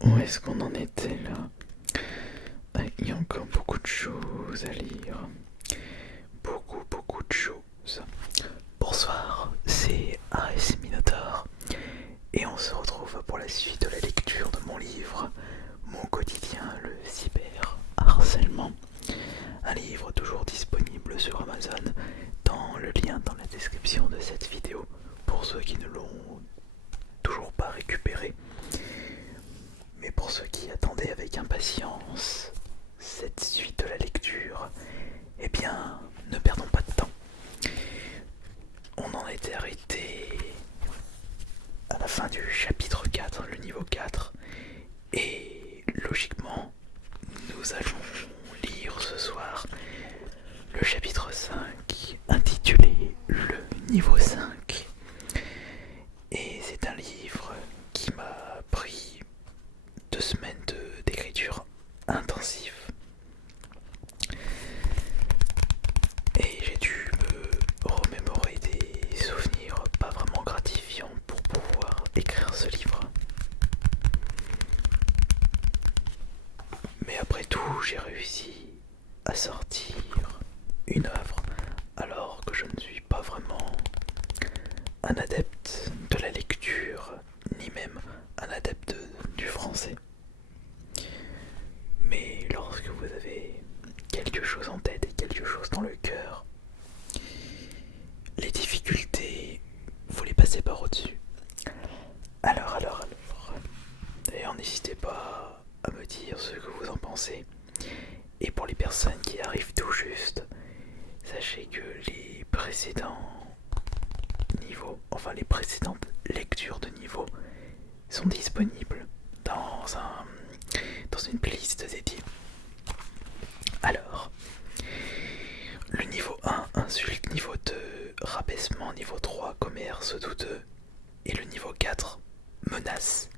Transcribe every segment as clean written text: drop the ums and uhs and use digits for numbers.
Où est-ce qu'on en était là? Il y a encore beaucoup de choses à lire. Beaucoup de choses. Bonsoir, c'est AS Minotaur. Et on se retrouve pour la suite de la lecture de mon livre, Mon quotidien, le cyberharcèlement. Un livre toujours disponible sur Amazon, dans le lien dans la description de cette vidéo, pour ceux qui ne l'ont toujours pas récupéré. Mais pour ceux qui attendaient avec impatience cette suite de la lecture, eh bien, ne perdons pas de temps. On en était arrêté à la fin du chapitre 4, le niveau 4, et logiquement, nous allons lire ce soir le chapitre 5, intitulé Le niveau 5. Et c'est un livre qui m'a pris 2 semaines d'écriture intensive. Et j'ai dû me remémorer des souvenirs pas vraiment gratifiants pour pouvoir écrire ce livre. Mais après tout, j'ai réussi à sortir une œuvre alors que je ne suis pas vraiment un adepte de la lecture, ni même un adepte du français. Mais lorsque vous avez quelque chose en tête et quelque chose dans le cœur, les difficultés, vous les passez par au-dessus. Alors. D'ailleurs, n'hésitez pas à me dire ce que vous en pensez. Et pour les personnes qui arrivent tout juste, sachez que les précédents niveaux, enfin les précédentes lectures de niveau, sont disponibles dans une playlist dédiée. Alors, le niveau 1, insulte, niveau 2, rabaissement, niveau 3, commerce douteux, et le niveau 4, menace.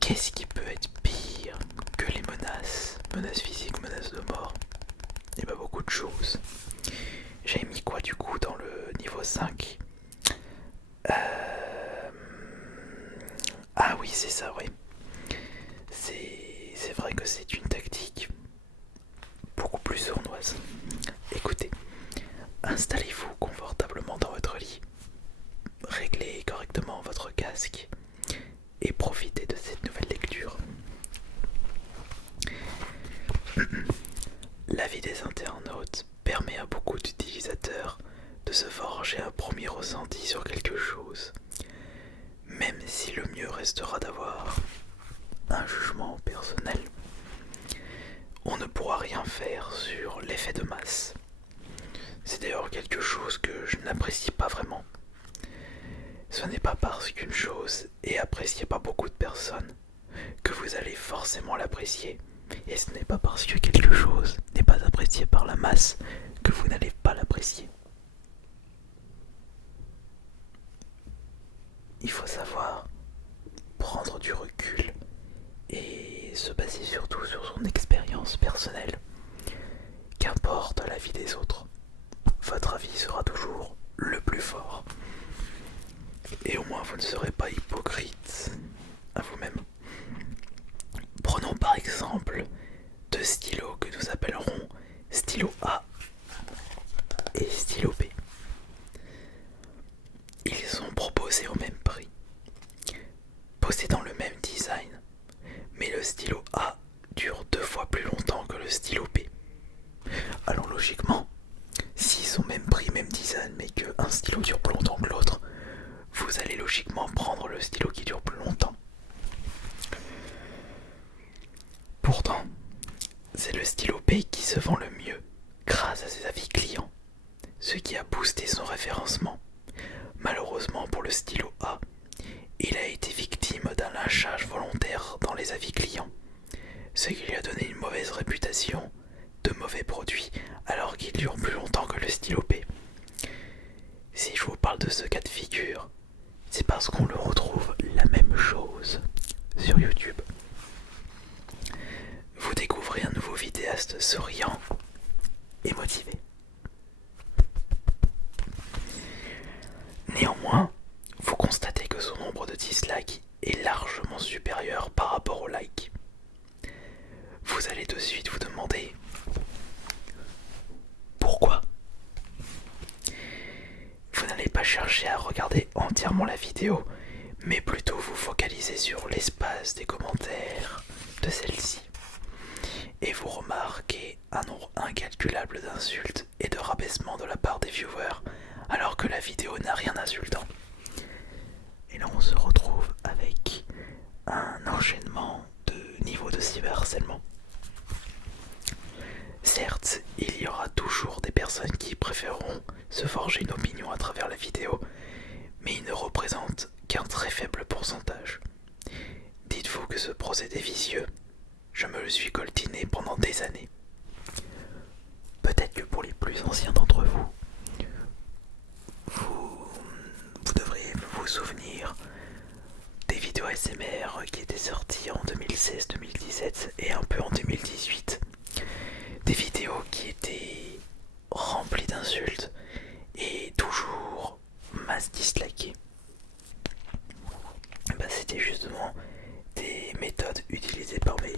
Qu'est-ce qui peut être pire que les menaces? Menaces physiques, menaces de mort? Et bah beaucoup de choses. J'ai mis quoi du coup dans le niveau 5? Ah oui, c'est ça, oui. C'est vrai que c'est une tactique beaucoup plus sournoise. Écoutez, installez-vous confortablement dans votre lit, réglez correctement votre casque et profitez de cette nouvelle lecture. La vie des internautes permet à beaucoup d'utilisateurs de se forger un premier ressenti sur quelque chose, même si le mieux restera d'avoir un jugement personnel. On ne pourra rien faire sur l'effet de masse. C'est d'ailleurs quelque chose que je n'apprécie pas vraiment. Ce n'est pas parce qu'une chose est appréciée par beaucoup de personnes que vous allez forcément l'apprécier. Et ce n'est pas parce que quelque chose n'est pas apprécié par la masse que vous n'allez pas l'apprécier. Il faut savoir prendre du recul et se baser surtout sur son expérience personnelle. Qu'importe l'avis des autres, votre avis sera toujours le plus fort. Et au moins vous ne serez pas hypocrite à vous-même. Prenons par exemple deux stylos que nous appellerons stylo A et stylo B. Ils sont proposés au même prix, possédant le même design, mais le stylo A dure 2 fois plus longtemps que le stylo B. Alors logiquement, s'ils sont même prix, même design, mais qu'un stylo dure plus longtemps que l'autre, vous allez logiquement prendre le stylo qui dure plus longtemps. Pourtant, c'est le stylo B qui se vend le mieux grâce à ses avis clients, ce qui a boosté son référencement. Malheureusement pour le stylo A, il a été victime d'un lynchage volontaire dans les avis clients, ce qui lui a donné une mauvaise réputation de mauvais produit alors qu'il dure plus longtemps que le stylo B. Si je vous parle de ce cas de figure, c'est parce qu'on le retrouve la même chose sur YouTube. Vous découvrez un nouveau vidéaste souriant et motivé. Néanmoins, vous constatez que son nombre de dislikes est est largement supérieur par rapport aux likes. Vous allez de suite vous demander pourquoi. Vous n'allez pas chercher à regarder entièrement la vidéo, mais plutôt vous focaliser sur l'espace des commentaires de celle-ci. Et vous remarquez un nombre incalculable d'insultes et de rabaissements de la part des viewers, alors que la vidéo n'a rien d'insultant. Et là on se retrouve avec un enchaînement de niveaux de cyberharcèlement. Certes, il y aura toujours des personnes qui préféreront se forger une opinion à travers la vidéo, mais ils ne représentent qu'un très faible pourcentage. Dites-vous que ce procédé vicieux, je me le suis coltiné pendant des années. Peut-être que pour les plus anciens d'entre vous, vous devriez vous souvenir des vidéos ASMR qui étaient sorties en 2016, 2017 et un peu en 2018. Des vidéos qui étaient remplies d'insultes et toujours masse dislikées. C'était justement des méthodes utilisées par mes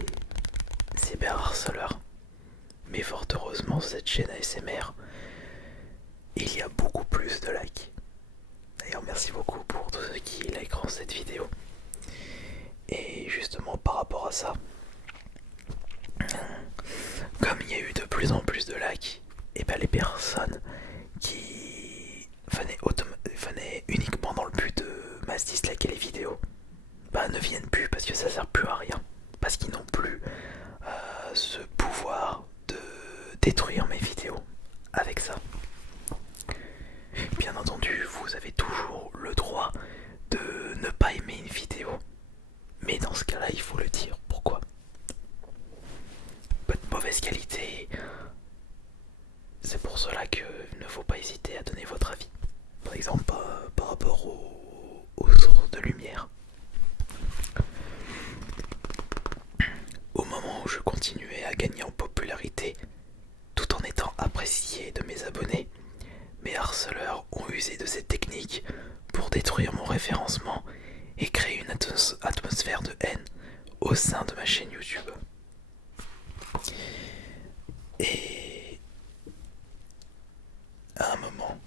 cyberharceleurs. Mais fort heureusement, cette chaîne ASMR, il y a beaucoup plus de likes. D'ailleurs, merci beaucoup pour tous ceux qui likeront cette vidéo. Et justement, par rapport à ça, comme il y a eu de plus en plus de likes, et les personnes qui venaient uniquement dans le but de mass disliker les vidéos, ne viennent plus parce que ça sert plus à rien. Parce qu'ils n'ont plus ce pouvoir de détruire mes vidéos avec ça. Bien entendu, vous avez toujours le droit de ne pas aimer une vidéo. Mais dans ce cas-là, il faut le dire. Pourquoi ? Pas de mauvaise qualité. C'est pour cela qu'il ne faut pas hésiter à donner votre avis. Par exemple, par rapport aux sources de lumière. Au moment où je continuais à gagner en popularité, tout en étant apprécié de mes abonnés, mes harceleurs ont usé de cette technique pour détruire mon référencement et créer une atmosphère de haine au sein de ma chaîne YouTube. Et à un moment,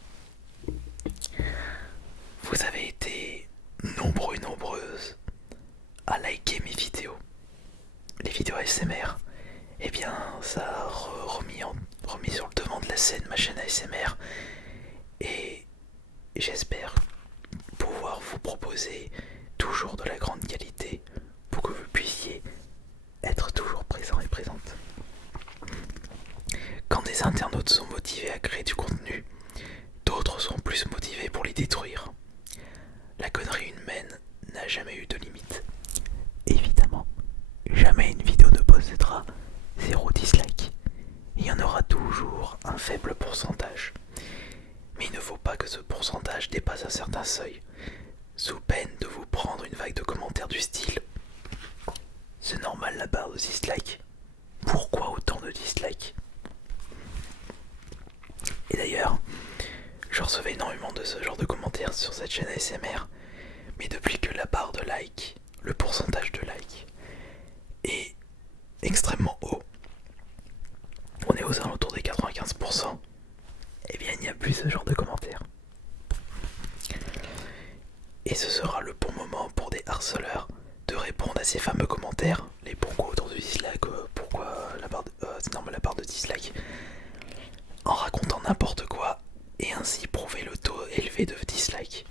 vous avez été nombreux et nombreuses à liker mes vidéos. Les vidéos ASMR, eh bien ça a remis sur le devant de la scène ma chaîne ASMR et j'espère pouvoir vous proposer toujours de la grande qualité pour que vous puissiez être toujours présent et présente. Quand des internautes sont motivés à créer du contenu, d'autres sont plus motivés pour les détruire. La connerie humaine n'a jamais eu de limite. Évidemment, jamais une vidéo ne possédera 0 dislike. Il y en aura toujours un faible pourcentage. Mais il ne faut pas que ce pourcentage dépasse un certain seuil, sous peine de vous prendre une vague de commentaires du style « C'est normal la barre de dislike. Pourquoi autant de dislikes ?» Et d'ailleurs, je recevais énormément de ce genre de commentaires sur cette chaîne ASMR, mais depuis que la barre de like, le pourcentage de like, est extrêmement haut, on est aux alentours des 95%, eh bien il n'y a plus ce genre de commentaires. Et ce sera le bon moment pour des harceleurs de répondre à ces fameux commentaires, les pourquoi autour du dislike, pourquoi la barre de dislike, en racontant n'importe quoi et ainsi prouver le taux élevé de dislike.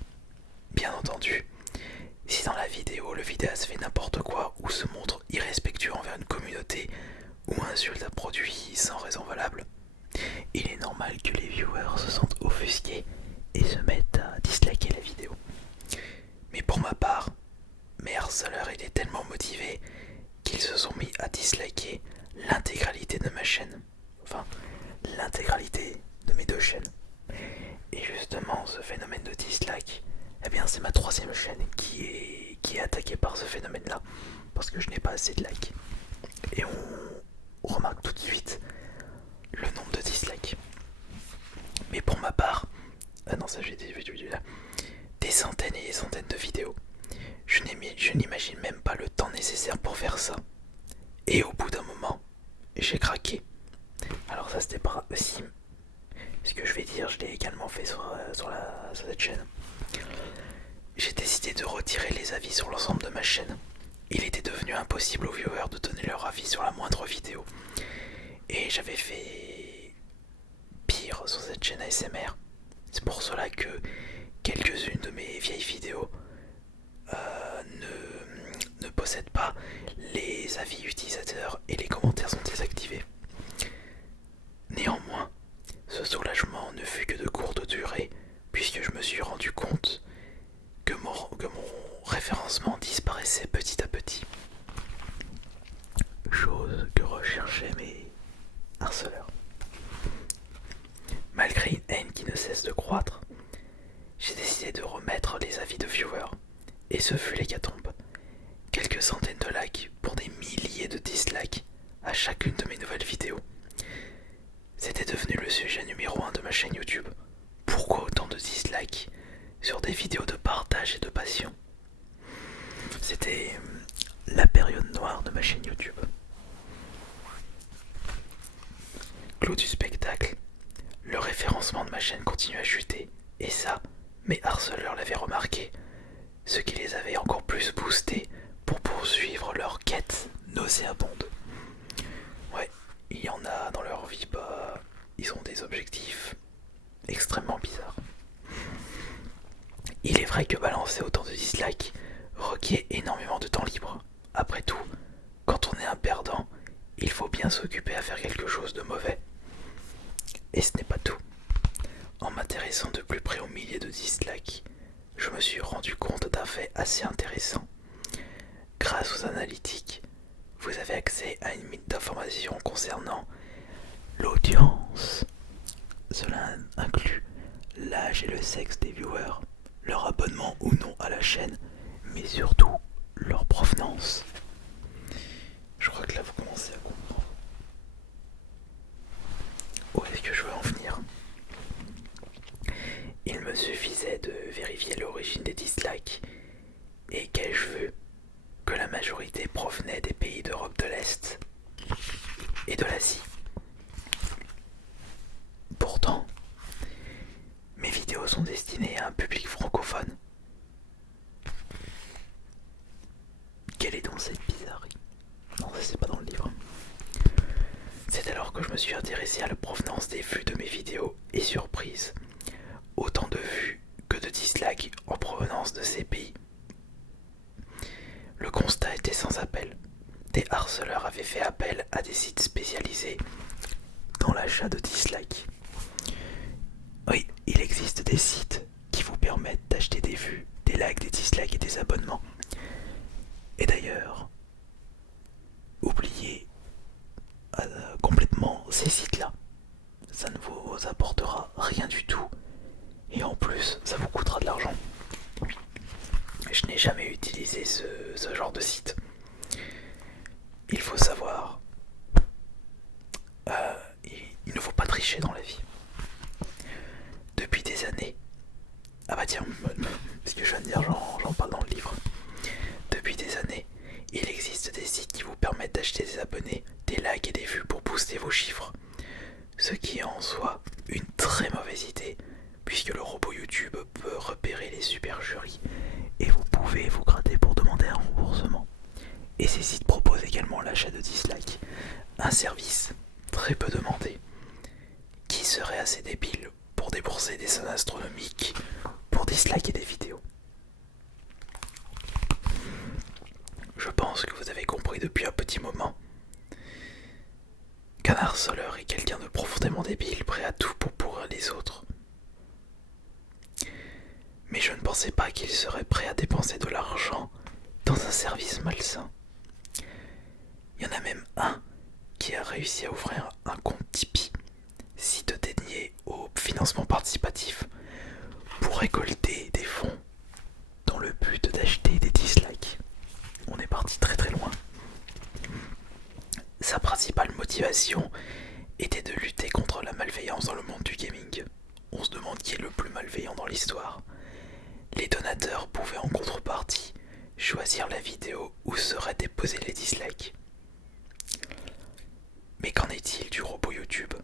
Bien entendu, si dans la vidéo le vidéaste fait n'importe quoi ou se montre irrespectueux envers une communauté ou insulte un produit sans raison valable, il est normal que les viewers se sentent offusqués et se mettent à disliker la vidéo. Mais pour ma part, mes harceleurs étaient tellement motivés qu'ils se sont mis à disliker l'intégralité de ma chaîne. Enfin, l'intégralité de mes 2 chaînes. Et justement, ce phénomène de dislike, eh bien c'est ma 3e chaîne qui est attaquée par ce phénomène-là, parce que je n'ai pas assez de likes. Et on remarque tout de suite le nombre de dislikes. Mais pour ma part, des centaines et des centaines de vidéos, Je n'imagine même pas le temps nécessaire pour faire ça. Et au bout d'un moment, j'ai craqué. Alors ça c'était pas aussi. Ce que je vais dire, je l'ai également fait sur cette chaîne. J'ai décidé de retirer les avis sur l'ensemble de ma chaîne. Il était devenu impossible aux viewers de donner leur avis sur la moindre vidéo. Et j'avais fait pire sur cette chaîne ASMR. C'est pour cela que quelques-unes de mes vieilles vidéos ne possèdent pas les avis utilisateurs et les commentaires sont désactivés. Néanmoins, ce soulagement ne fut que de courte durée puisque je me suis rendu compte que mon référencement disparaissait petit à petit. Chose que recherchaient mes harceleurs. Malgré une haine qui ne cesse de croître, j'ai décidé de remettre les avis de viewers. Et ce fut l'hécatombe. Quelques centaines de likes pour des milliers de dislikes à chacune de mes nouvelles vidéos. C'était devenu le sujet numéro 1 de ma chaîne YouTube. Pourquoi autant de dislikes sur des vidéos de partage et de passion? C'était la période noire de ma chaîne YouTube. Clos du spectacle, le référencement de ma chaîne continue à chuter. Et ça, mes harceleurs l'avaient remarqué, ce qui les avait encore plus boostés pour poursuivre leur quête nauséabonde. Ouais, il y en a dans leur vie, ils ont des objectifs extrêmement bizarres. Il est vrai que balancer autant de dislikes requiert énormément de temps libre. Après tout, quand on est un perdant, il faut bien s'occuper à faire quelque chose de mauvais. Et ce n'est pas tout. En m'intéressant de plus près aux milliers de dislikes, je me suis rendu compte d'un fait assez intéressant. Grâce aux analytiques, vous avez accès à une mine d'informations concernant l'audience. Cela inclut l'âge et le sexe des viewers, leur abonnement ou non à la chaîne, mais surtout leur provenance. Je crois que là vous commencez à comprendre où est-ce que je veux en venir. Il me suffisait de vérifier l'origine des dislikes et qu'ai-je vu que la majorité provenait des pays d'Europe de l'Est et de l'Asie. Pourtant, mes vidéos sont destinées à un public francophone. Quelle est donc cette bizarrerie? Non, ça c'est pas dans le livre. C'est alors que je me suis intéressé à la provenance des vues de mes vidéos et surprise, autant de vues que de dislikes en provenance de ces pays. Le constat était sans appel. Des harceleurs avaient fait appel à des sites spécialisés dans l'achat de dislikes. Oui, il existe des sites qui vous permettent d'acheter des vues, des likes, des dislikes et des abonnements. Et d'ailleurs, oubliez complètement ces sites-là. Ça ne vous apportera rien du tout. Et en plus, ça vous coûtera de l'argent. Je n'ai jamais utilisé ce genre de site. Il faut savoir, il ne faut pas tricher dans la vie. Depuis des années, ah bah tiens, ce que je viens de dire, j'en parle dans le livre. Depuis des années, il existe des sites qui vous permettent d'acheter des abonnés, des likes et des vues pour booster vos chiffres. Ce qui est en soi une très mauvaise idée, puisque le robot YouTube peut repérer les supercheries et vous pouvez vous gratter pour demander un remboursement. Et ces sites proposent également l'achat de dislikes, un service très peu demandé. Qui serait assez débile pour débourser des sommes astronomiques pour disliker des vidéos? Je pense que vous avez compris depuis un petit moment qu'un harceleur est quelqu'un de profondément débile, prêt à tout pour pourrir les autres. Mais je ne pensais pas qu'il serait prêt à dépenser de l'argent dans un service malsain. Il y en a même un qui a réussi à ouvrir un compte Tipeee, site dédié au financement participatif, pour récolter des fonds dans le but d'acheter des dislikes. On est parti très très loin. Sa principale motivation était de lutter contre la malveillance dans le monde du gaming. On se demande qui est le plus malveillant dans l'histoire. Les donateurs pouvaient en contrepartie choisir la vidéo où seraient déposés les dislikes. Mais qu'en est-il du robot YouTube?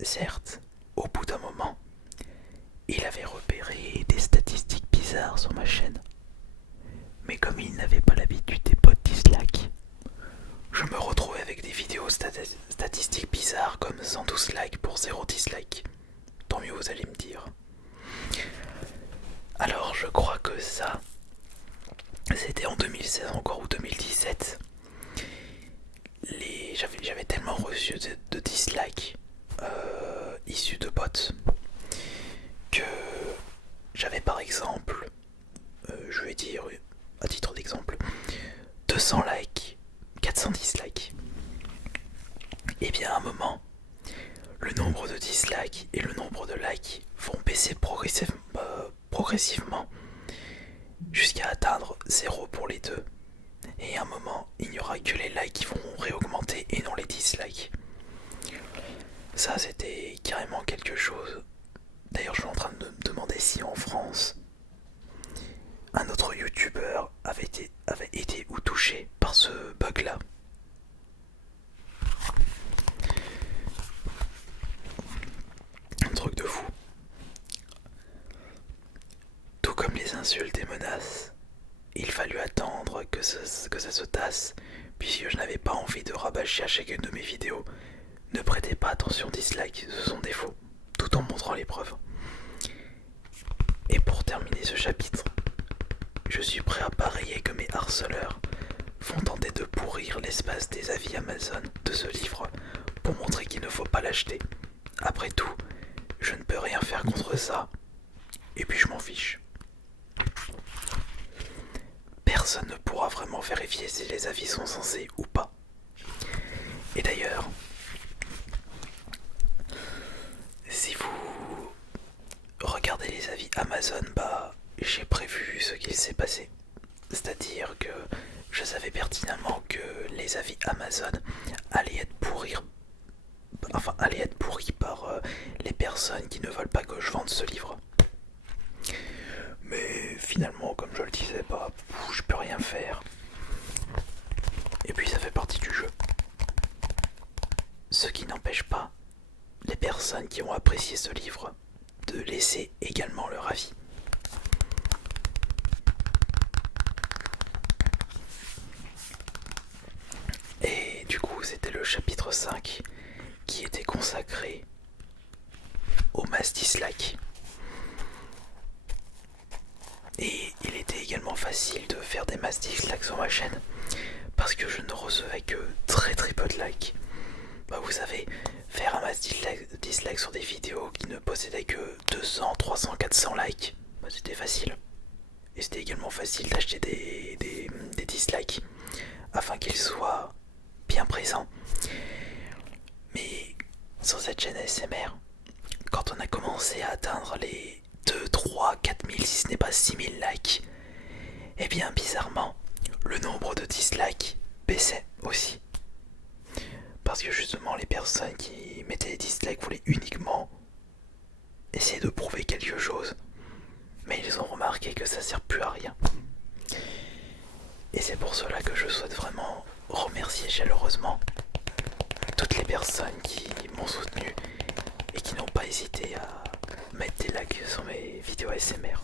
Certes, au bout d'un moment, il avait repéré des statistiques bizarres sur ma chaîne. Mais comme il n'avait pas l'habitude des potes dislikes, je me retrouvais avec des vidéos statistiques bizarres comme 112 likes pour 0 dislike. Tant mieux, vous allez me dire. Alors je crois que ça, c'était en 2016 encore ou 2017. J'avais tellement reçu de dislikes issus de bots que j'avais par exemple, je vais dire à titre d'exemple, 200 likes, 400 dislikes. Et bien à un moment, le nombre de dislikes et le nombre de likes vont baisser progressivement jusqu'à atteindre 0 pour les deux. Et à un moment, il n'y aura que les likes qui vont réaugmenter et non les dislikes. Ça, c'était carrément quelque chose. D'ailleurs, je suis en train de me demander si en France, un autre youtubeur avait été ou touché par ce bug-là. Un truc de fou. Tout comme les insultes et menaces, il fallut attendre que ça se tasse, puisque je n'avais pas envie de rabâcher à chacune de mes vidéos. Ne prêtez pas attention aux dislikes, ce sont des faux, tout en montrant les preuves. Et pour terminer ce chapitre, je suis prêt à parier que mes harceleurs vont tenter de pourrir l'espace des avis Amazon de ce livre pour montrer qu'il ne faut pas l'acheter. Après tout, je ne peux rien faire contre ça, et puis je m'en fiche. Personne ne pourra vraiment vérifier si les avis sont censés ou pas. Et d'ailleurs, si vous regardez les avis Amazon, j'ai prévu ce qu'il s'est passé. C'est-à-dire que je savais pertinemment que les avis Amazon allaient être pourris par les personnes qui ne veulent pas que je vende ce livre. Mais finalement, comme je le disais, je peux rien faire. Et puis ça fait partie du jeu. Ce qui n'empêche pas les personnes qui ont apprécié ce livre de laisser également leur avis. Et du coup, c'était le chapitre 5 qui était consacré au mass dislike. Et il était également facile de faire des mass dislikes sur ma chaîne parce que je ne recevais que très peu de likes. Vous savez, faire un mass dislike sur des vidéos qui ne possédaient que 200, 300, 400 likes, c'était facile. Et c'était également facile d'acheter des dislikes afin qu'ils soient bien présents. Mais sur cette chaîne ASMR, quand on a commencé à atteindre les 2, 3, 4 000, si ce n'est pas 6 000 likes, et bien bizarrement, le nombre de dislikes baissait aussi. Parce que justement, les personnes qui mettaient des dislikes voulaient uniquement essayer de prouver quelque chose. Mais ils ont remarqué que ça sert plus à rien. Et c'est pour cela que je souhaite vraiment remercier chaleureusement toutes les personnes qui m'ont soutenu et qui n'ont pas hésité à mettre des likes sur mes vidéos ASMR.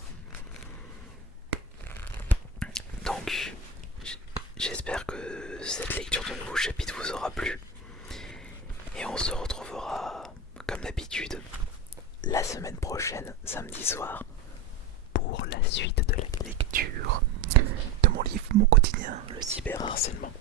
Donc, j'espère que cette lecture de nouveau chapitre vous aura plu. Et on se retrouvera, comme d'habitude, la semaine prochaine, samedi soir, pour la suite de la lecture de mon livre, mon quotidien, le cyberharcèlement.